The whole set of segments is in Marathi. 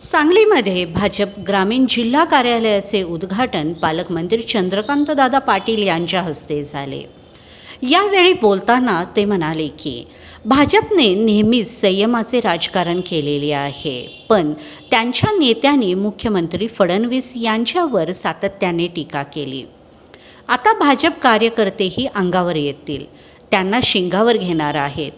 सांगलीमध्ये भाजप ग्रामीण जिल्हा कार्यालयाचे उद्घाटन पालकमंत्री चंद्रकांतदादा पाटील यांच्या हस्ते झाले. यावेळी बोलताना ते म्हणाले की भाजपने नेहमीच संयमाचे राजकारण केलेले आहे पण त्यांच्या नेत्यांनी मुख्यमंत्री फडणवीस यांच्यावर सातत्याने टीका केली. आता भाजप कार्यकर्तेही अंगावर येतील त्यांना शिंगावर घेणार आहेत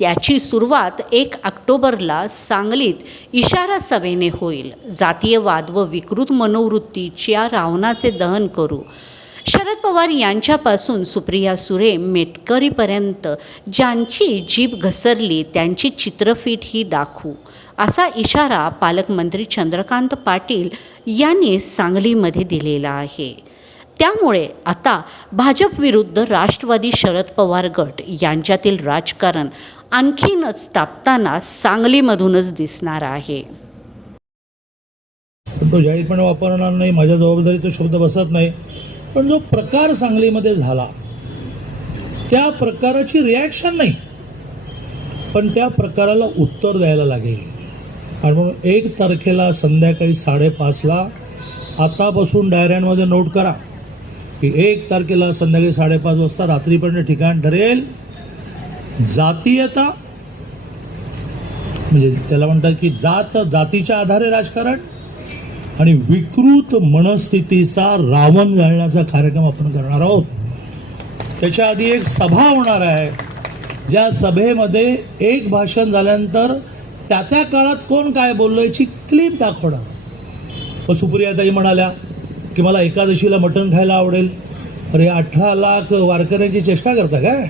त्याची सुरुवात एक ऑक्टोबरला सांगलीत इशारा सभेने होईल. जातीयवाद व विकृत मनोवृत्तीच्या रावणाचे दहन करू. शरद पवार यांच्यापासून सुप्रिया सुरे मेटकरीपर्यंत ज्यांची जीभ घसरली त्यांची चित्रफीट ही दाखवू. असा इशारा पालकमंत्री चंद्रकांत पाटील यांनी सांगलीमध्ये दिलेला आहे. त्यामुळे आता भाजप विरुद्ध राष्ट्रवादी शरद पवार गट यांच्यातील राजकारण आणखीनच तापताना सांगलीमधूनच दिसणार आहे. पण तो जाहीरपणे वापरणार नाही माझ्या जबाबदारी तो शब्द बसत नाही. पण जो प्रकार सांगलीमध्ये झाला त्या प्रकाराची रिॲक्शन नाही. पण त्या प्रकाराला उत्तर द्यायला लागेल. आणि म्हणून एक तारखेला संध्याकाळी साडेपाचला आतापासून डायऱ्यांमध्ये नोट करा. की एक तारखेला संध्याकाळी साडेपाच वाजता रात्रीपर्यंत ठिकाण ठरेल. जातीयता म्हणजे त्याला म्हणतात की जात जातीच्या आधारे राजकारण आणि विकृत मनस्थितीचा रावण घालण्याचा कार्यक्रम आपण करणार आहोत. त्याच्या आधी एक सभा होणार आहे. ज्या सभेमध्ये एक भाषण झाल्यानंतर त्या त्या काळात कोण काय बोललो याची क्लिप दाखवणार. मग सुप्रियाताई म्हणाल्या की मला एकादशीला मटण खायला आवडेल. अरे अठरा लाख वारकऱ्यांची चेष्टा करता काय?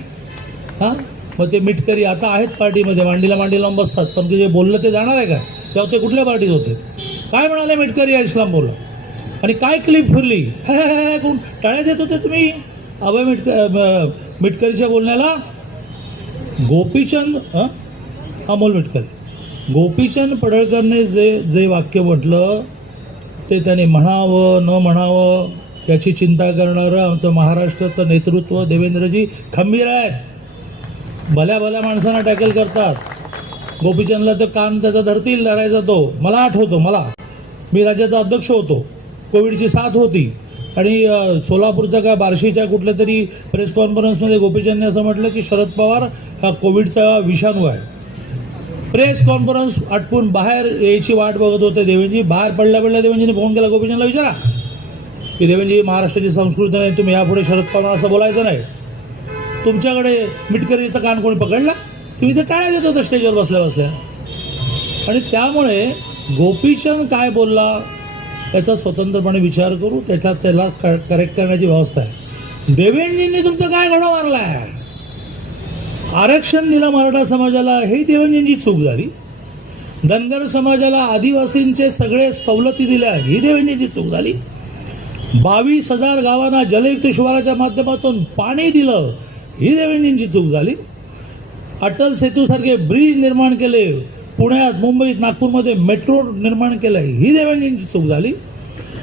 हां? मग ते मिटकरी आता आहेत पार्टीमध्ये मांडीला मांडी लावून बसतात. पण ते जे बोललं ते जाणार आहे का? तेव्हा ते कुठल्या पार्टीत होते? काय म्हणाले मिटकरी या इस्लाम बोला आणि काय क्लिप फिरली? कोण? टाळ्या देत होते तुम्ही? अभय मिटक मिटकरीच्या बोलण्याला? गोपीचंद अमोल मिटकरी गोपीचंद पडळकरने जे जे वाक्य म्हटलं ते त्याने म्हणावं न म्हणावं याची चिंता करणारं आमचं महाराष्ट्राचं नेतृत्व देवेंद्रजी खंबीर आहे. भल्या भल्या माणसांना टॅकल करतात. गोपीचंदला तर कान त्याचा धरतील धरायचा तो. मला आठवतो मला. मी राज्याचा अध्यक्ष होतो. कोविडची साथ होती. आणि अ, सोलापूरच्या काय बार्शीच्या कुठल्या तरी प्रेस कॉन्फरन्समध्ये गोपीचंदने असं म्हटलं की शरद पवार हा कोविडचा विषाणू आहे. प्रेस कॉन्फरन्स आटपून बाहेर यायची वाट बघत होते देवेंजी बाहेर पडल्या पडल्या देवेंजीने फोन केला. गोपीचंदला विचारा. की देवेंजी महाराष्ट्राची संस्कृती नाही तुम्ही यापुढे शरद पवार असं बोलायचं नाही. तुमच्याकडे मिटकरीचा कान कोणी पकडला? तुम्ही ते टाळ्या देत होता स्टेजवर बसल्या बसल्या. आणि त्यामुळे गोपीचंद काय बोलला? त्याचा स्वतंत्रपणे विचार करू. त्याच्यात त्याला करेक्ट करण्याची व्यवस्था आहे. देवेंजींनी तुमचं काय घडो आहे आरक्षण दिलं मराठा समाजाला हे देवेंजींची चूक झाली. धनगर समाजाला आदिवासींचे सगळे सवलती दिल्या ही देवेंजींची चूक झाली. बावीस हजार गावांना जलयुक्त शिवाराच्या माध्यमातून पाणी दिलं ही देवेंजींची चूक झाली. अटल सेतूसारखे ब्रिज निर्माण केले पुण्यात मुंबईत नागपूरमध्ये मेट्रो निर्माण केलं ही देवेंजींची चूक झाली.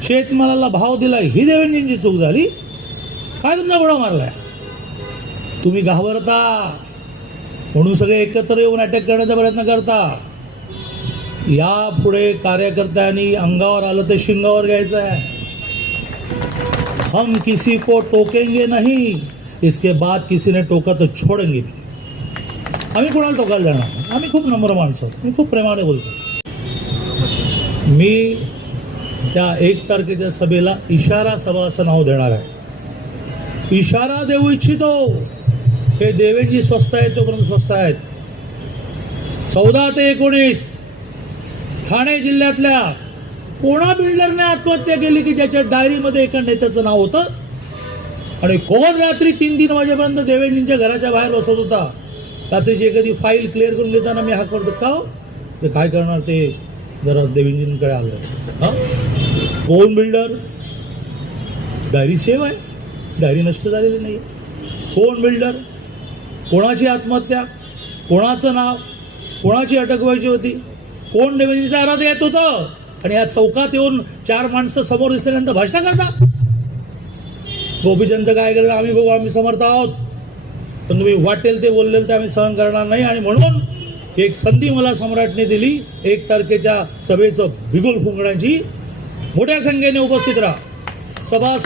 शेतमालाला भाव दिला ही देवेंजींची चूक झाली. काय तुमचा घोडा मारलाय? तुम्ही घाबरता. म्हणून सगळे एकत्र येऊन अटॅक करण्याचा प्रयत्न करता. यापुढे कार्यकर्त्यांनी अंगावर आलं ते शिंगावर घ्यायचं आहे हम किसी को टोकेंगे नाही इसके बाद किसी ने टोका तर छोडेंगे आम्ही कोणाला टोकायला जाणार? आम्ही खूप नम्र माणसं मी खूप प्रेमाने बोलतो. मी त्या एक तारखेच्या सभेला इशारा सभा असं नाव देणार आहे. इशारा देऊ इच्छितो. हे देवेंजी स्वस्त आहेत तोपर्यंत स्वस्त आहेत. चौदा ते एकोणीस ठाणे जिल्ह्यातल्या कोणा बिल्डरने आत्महत्या केली की ज्याच्या डायरीमध्ये एका नेत्याचं नाव होतं? आणि कोण रात्री तीन तीन वाजेपर्यंत देवेंजींच्या घराच्या बाहेर बसत होता? रात्रीची एखादी फाईल क्लिअर करून देताना मी हाक करतो का हो? ते काय करणार ते? जरा देवेंजींकडे आलं हा? कोण बिल्डर? डायरी सेव आहे. डायरी नष्ट झालेली नाही कोण बिल्डर? कोणाची आत्महत्या कोणाचं नाव कोणाची अटक व्हायची होती कोण देवेंद्रचा आराध येत होतं? आणि या चौकात येऊन चार माणसं समोर दिसल्यानंतर भाषण करता गोपीचंदचं काय केलं आम्ही बघू आम्ही समर्थ आहोत. पण तुम्ही वाटेल ते बोललेलं ते आम्ही सहन करणार नाही. आणि म्हणून एक संधी मला सम्राटने दिली. एक तारखेच्या सभेचं बिगुल फुंकण्याची. मोठ्या संख्येने उपस्थित राहा. सभा